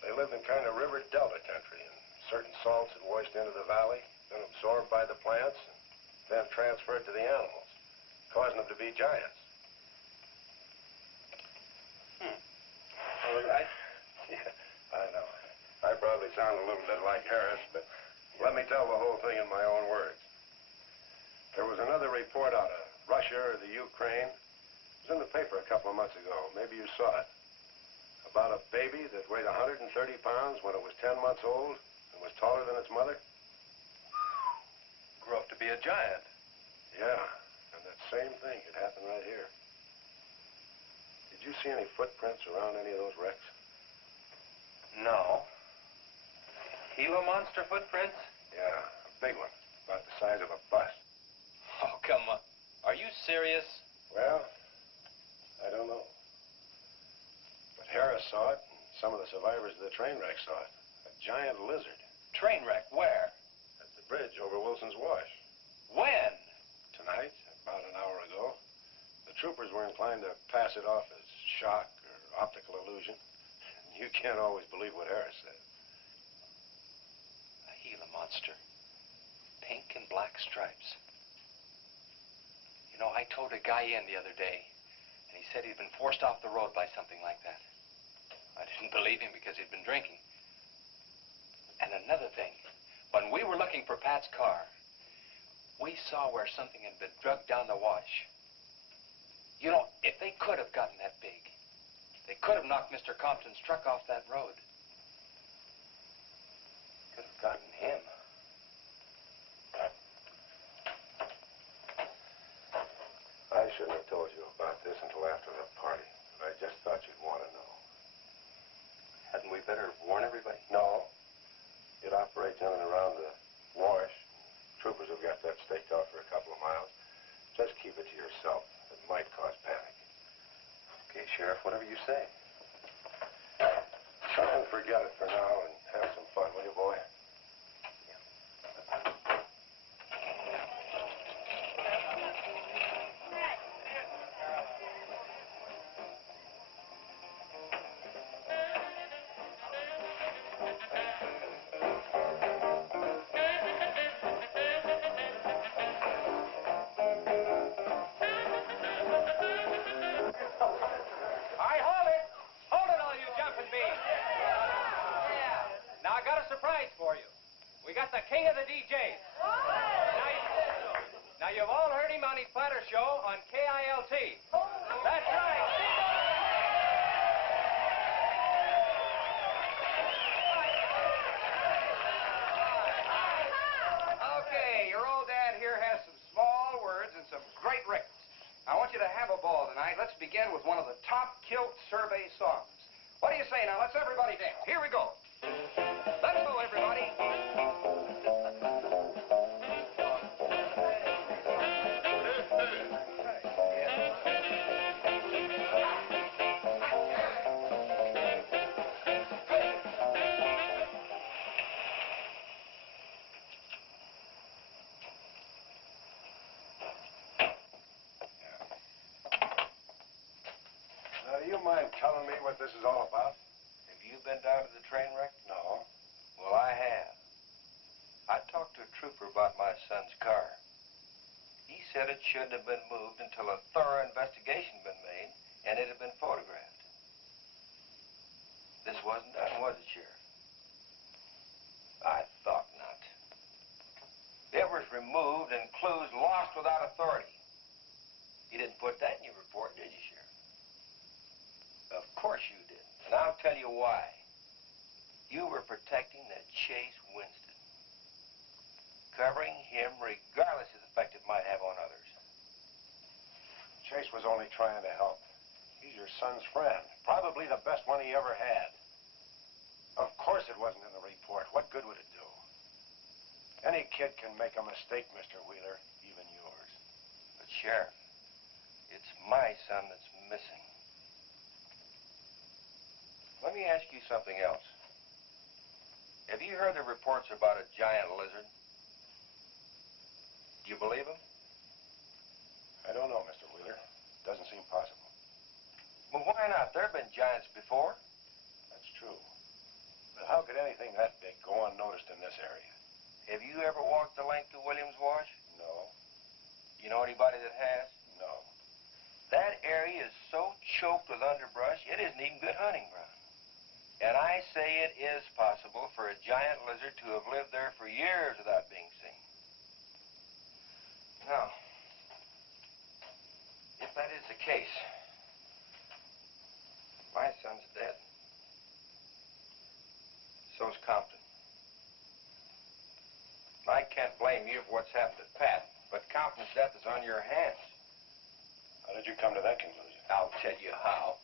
they lived in kind of river delta country, and certain salts had washed into the valley, been absorbed by the plants, and then transferred to the animals, causing them to be giants. Well, yeah, I know. I probably sound a little bit like Harris, but let me tell the whole thing in my own words. There was another report out of Russia or the Ukraine. It was in the paper a couple of months ago. Maybe you saw it. About a baby that weighed 130 pounds when it was 10 months old and was taller than its mother. Grew up to be a giant. Yeah, and that same thing could happen right here. Did you see any footprints around any of those wrecks? No. Gila monster footprints? Yeah, a big one, about the size of a bus. Oh, come on. Are you serious? Well, I don't know. But Harris saw it, and some of the survivors of the train wreck saw it. A giant lizard. Train wreck? Where? At the bridge over Wilson's Wash. When? Tonight, about an hour ago. The troopers were inclined to pass it off as shock or optical illusion. You can't always believe what Harris said. A Gila monster. Pink and black stripes. You know, I towed a guy in the other day, and he said he'd been forced off the road by something like that. I didn't believe him because he'd been drinking. And another thing, when we were looking for Pat's car, we saw where something had been drugged down the wash. You know, if they could have gotten that big, they could have knocked Mr. Compton's truck off that road. Could have gotten him. I shouldn't have told you about this until after the party, but I just thought you'd want to know. Hadn't we better warn everybody? No. It operates in and around the wash. Troopers have got that staked out for a couple of miles. Just keep it to yourself. It might cause panic. Okay, Sheriff, whatever you say. Try and forget it for now and have some fun, will you, boy? a surprise for you. We got the king of the DJs. Now, you've all heard him on his platter show on KILT. That's right. Okay, your old dad here has some small words and some great records. I want you to have a ball tonight. Let's begin with one of the top Kilt survey songs. What do you say now? Let's everybody dance. Here we go. Let's go, everybody. Now, do you mind telling me what this is all about? Have you been down to the train wreck? No. Well, I have. I talked to a trooper about my son's car. He said it shouldn't have been moved until a thorough investigation had been made and it had been photographed. This wasn't done, was it, Sheriff? I thought not. It was removed and clues lost without authority. You didn't put that in your report, did you, Sheriff? Of course you didn't. And I'll tell you why. You were protecting that Chase Winston. Covering him regardless of the effect it might have on others. Chase was only trying to help. He's your son's friend. Probably the best one he ever had. Of course it wasn't in the report. What good would it do? Any kid can make a mistake, Mr. Wheeler, even yours. But, Sheriff, it's my son that's missing. Let me ask you something else. Have you heard the reports about a giant lizard? Do you believe them? I don't know, Mr. Wheeler. Doesn't seem possible. Well, why not? There have been giants before. That's true. But how could anything that big go unnoticed in this area? Have you ever walked the length of Williams Wash? No. You know anybody that has? No. That area is so choked with underbrush, it isn't even good hunting ground. And I say it is possible for a giant lizard to have lived there for years without being seen. Now, if that is the case, my son's dead. So's Compton. I can't blame you for what's happened to Pat, but Compton's death is on your hands. How did you come to that conclusion? I'll tell you how.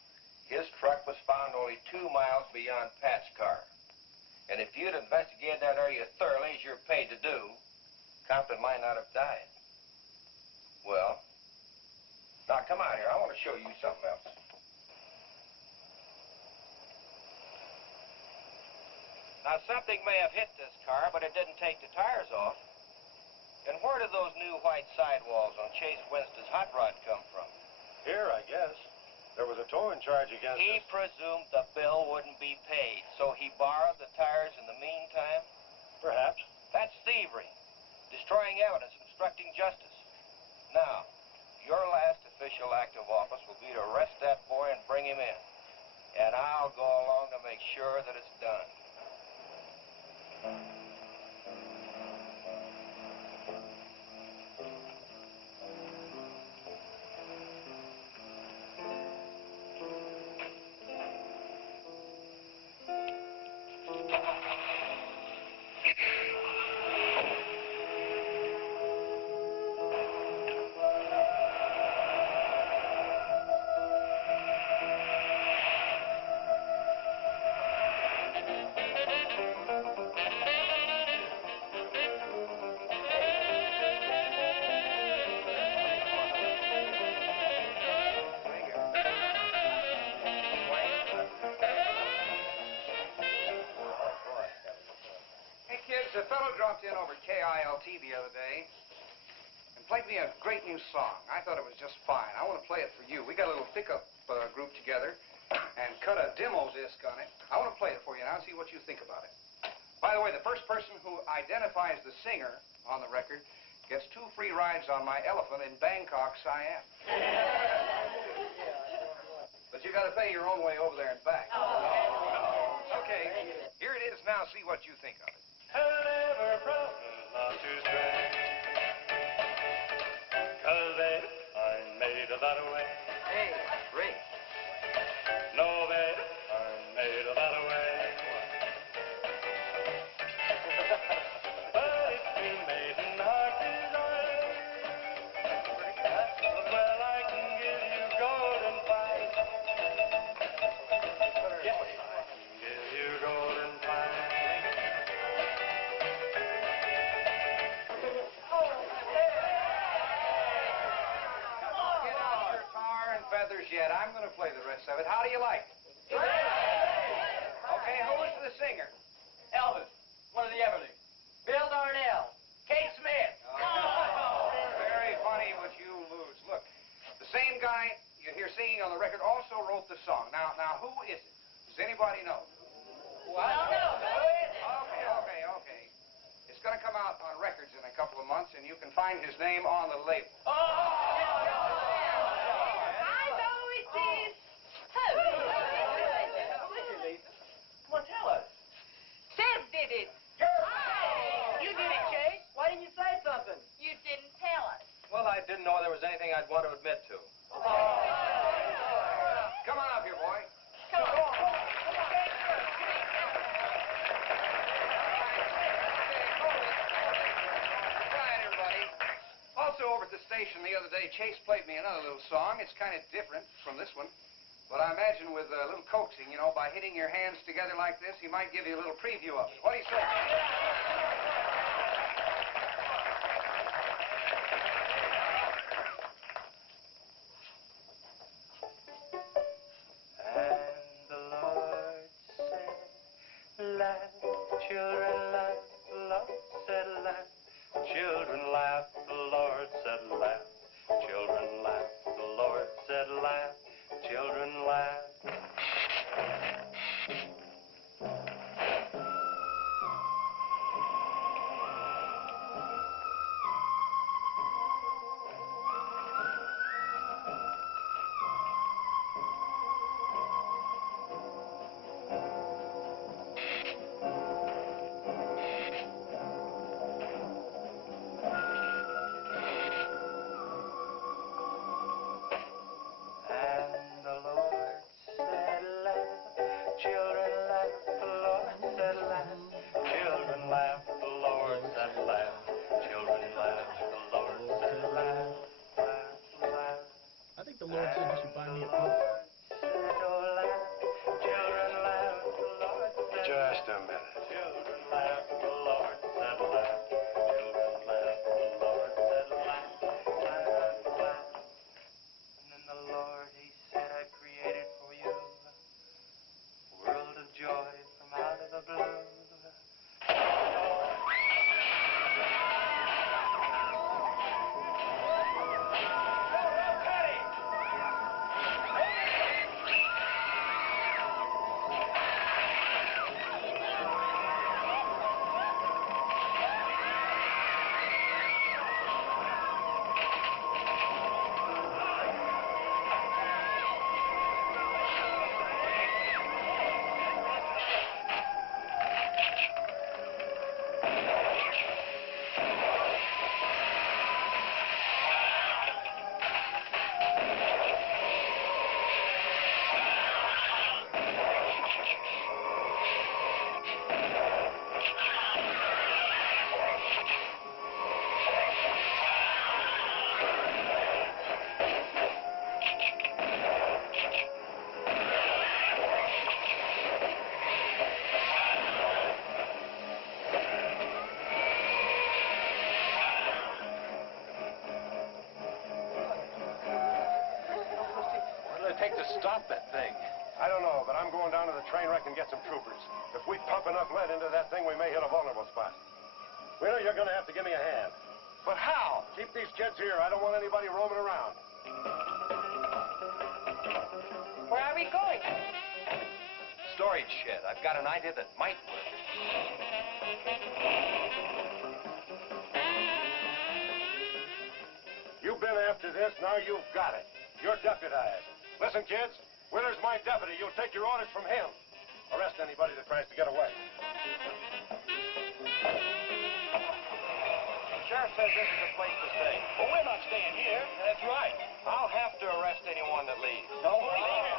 His truck was found only 2 miles beyond Pat's car. And if you'd investigated that area thoroughly, as you're paid to do, Compton might not have died. Well, now come out here. I want to show you something else. Now, something may have hit this car, but it didn't take the tires off. And where did those new white sidewalls on Chase Winston's hot rod come from? Here, I guess. There was a towing charge against He us. presumed the bill wouldn't be paid, so he borrowed the tires in the meantime? Perhaps. That's thievery, destroying evidence, obstructing justice. Now, your last official act of office will be to arrest that boy and bring him in. And I'll go along to make sure that it's done. A fellow dropped in over KILT the other day and played me a great new song. I thought it was just fine. I want to play it for you. We got a little pickup group together and cut a demo disc on it. I want to play it for you now and see what you think about it. By the way, the first person who identifies the singer on the record gets 2 free rides on my elephant in Bangkok, Siam. But you got to pay your own way over there and back. Okay, here it is now. See what you think of it. Ever promise not to stray. 'Cause babe, I'm made that way. Hey, great. No, babe, I'm made that way. But it's been made in heart desire. Well, I can give you golden fire. Yes, I can give you golden fire. Get out your tar and feathers yet. I'm going to play the rest of it. How do you like it? Okay, who is the singer? Elvis, one of the Everlys. Bill Darnell. Kate Smith. Very funny, but you lose. Look, the same guy you hear singing on the record also wrote the song. Now, who is it? Does anybody know? Okay. It's going to come out on records in a couple of months, and you can find his name on the label. I know it is. Come on, tell us. Seb did it. You did it, Chase. Why didn't you say something? You didn't tell us. Well, I didn't know there was anything I'd want to admit to. Come on up here, boy. Come on. Quiet, everybody. Also, over at the station the other day, Chase played me another little song. It's kind of different from this one. But I imagine with a little coaxing, you know, by hitting your hands together like this, he might give you a little preview of it. What do you say? And the Lord said, laugh, children, laugh. The Lord said, laugh. Children laugh. The Lord said, laugh. Children laugh. The Lord said, laugh. Children laugh. And the Lord said, laugh, children laugh, the Lord said, laugh, children laugh, the Lord said, laugh, children laugh, the Lord said, laugh, laugh, laugh. I think the Lord said you should buy me a book. Said, oh, laugh, children laugh, the Lord said, Just a minute. children laugh, the Lord said, laugh, children laugh, the Lord said, laugh, laugh, laugh. And then the Lord, he said, I created for you a world of joy from out of the blue. What'll it take to stop that thing? I don't know, but I'm going down to the train wreck and get some troopers. If we pump enough lead into that thing, we may hit a vulnerable spot. Wheeler, you're going to have to give me a hand. But how? Keep these kids here. I don't want anybody roaming around. Where are we going? Storage shed. I've got an idea that might work. You've been after this, now you've got it. You're deputized. Listen, kids, Wheeler's my deputy. You'll take your orders from him. Arrest anybody that tries to get away. Sheriff says this is a place to stay. Well, we're not staying here. That's right. I'll have to arrest anyone that leaves. Don't believe it.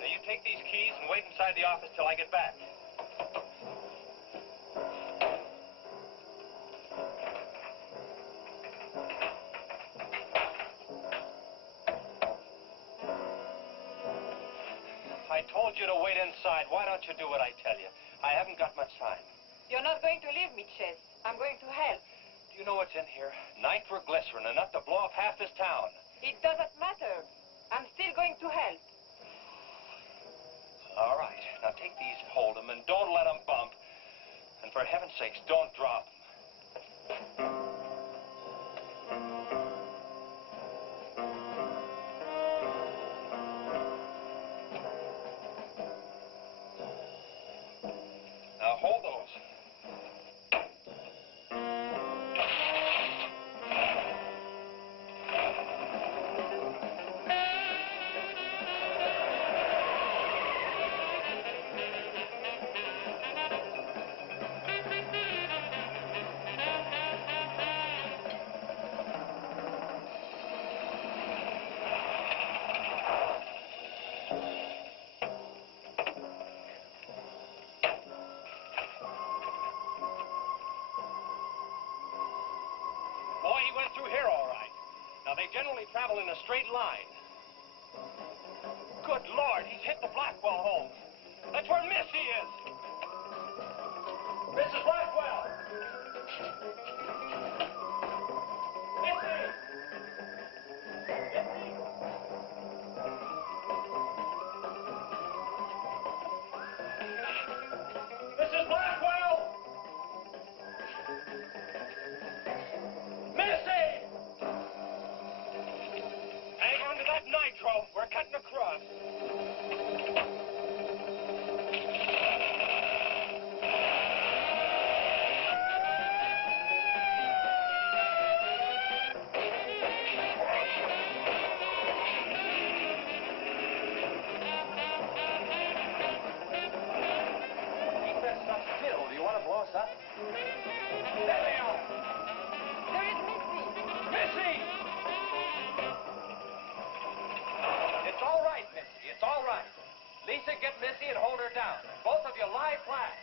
Now, you take these keys and wait inside the office till I get back. I told you to wait inside. Why don't you do what I tell you? I haven't got much time. You're not going to leave me, Chase. I'm going to help. Do you know what's in here? Nitroglycerin, enough to blow up half this town. It doesn't matter. I'm still going to help. All right. Now take these and hold them, and don't let them bump. And for heaven's sakes, don't drop them. Now hold those. Boy, he went through here all right. Now, they generally travel in a straight line. Good Lord, he's hit the Blackwell home. That's where Missy is. Mrs. Blackwell! Missy! Mrs. Blackwell! Missy! Hang on to that nitro. We're cutting across. Keep that stuff still. Do you want to blow us up? There they are. There is Missy. Missy! It's all right, Missy. It's all right. Lisa, get Missy and hold her down. Both of you lie flat.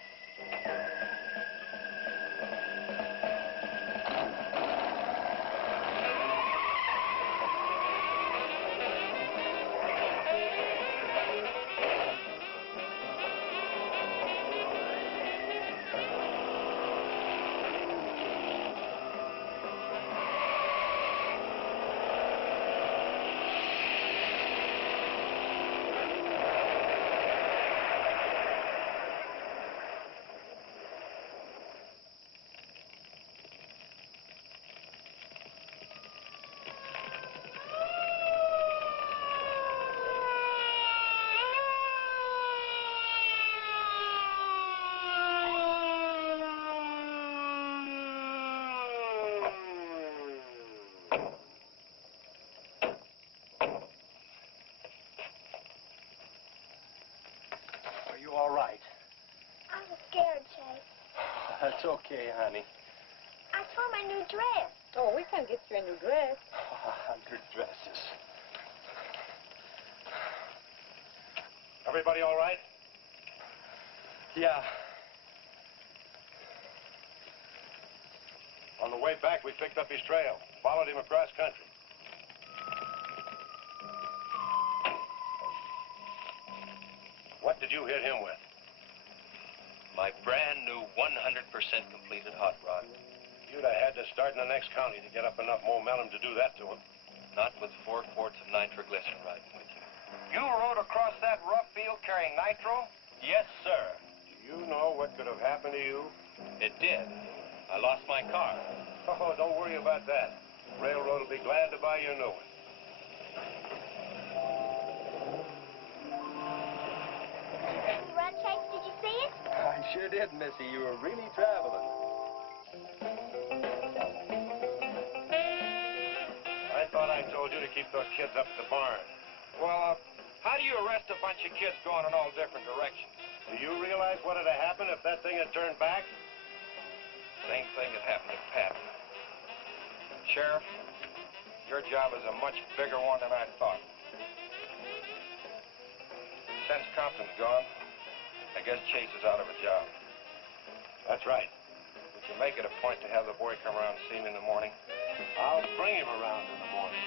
Are you all right? I was scared, Chase. That's okay, honey. I tore my new dress. Oh, we can get you a new dress. 100 dresses. Everybody all right? Yeah. On the way back, we picked up his trail, followed him across country. What did you hit him with? My brand new 100% completed hot rod. You'd have had to start in the next county to get up enough momentum to do that to him. Not with 4 quarts of nitroglycerin riding with you. You rode across that rough field carrying nitro? Yes, sir. Do you know what could have happened to you? It did. I lost my car. Oh, don't worry about that. Railroad will be glad to buy you a new one. sure did, Missy. You were really traveling. I thought I told you to keep those kids up at the barn. Well, how do you arrest a bunch of kids going in all different directions? Do you realize what would have happened if that thing had turned back? Same thing that happened to Pat. Sheriff, your job is a much bigger one than I thought. Since Compton's gone, I guess Chase is out of a job. That's right. Would you make it a point to have the boy come around and see me in the morning? I'll bring him around in the morning.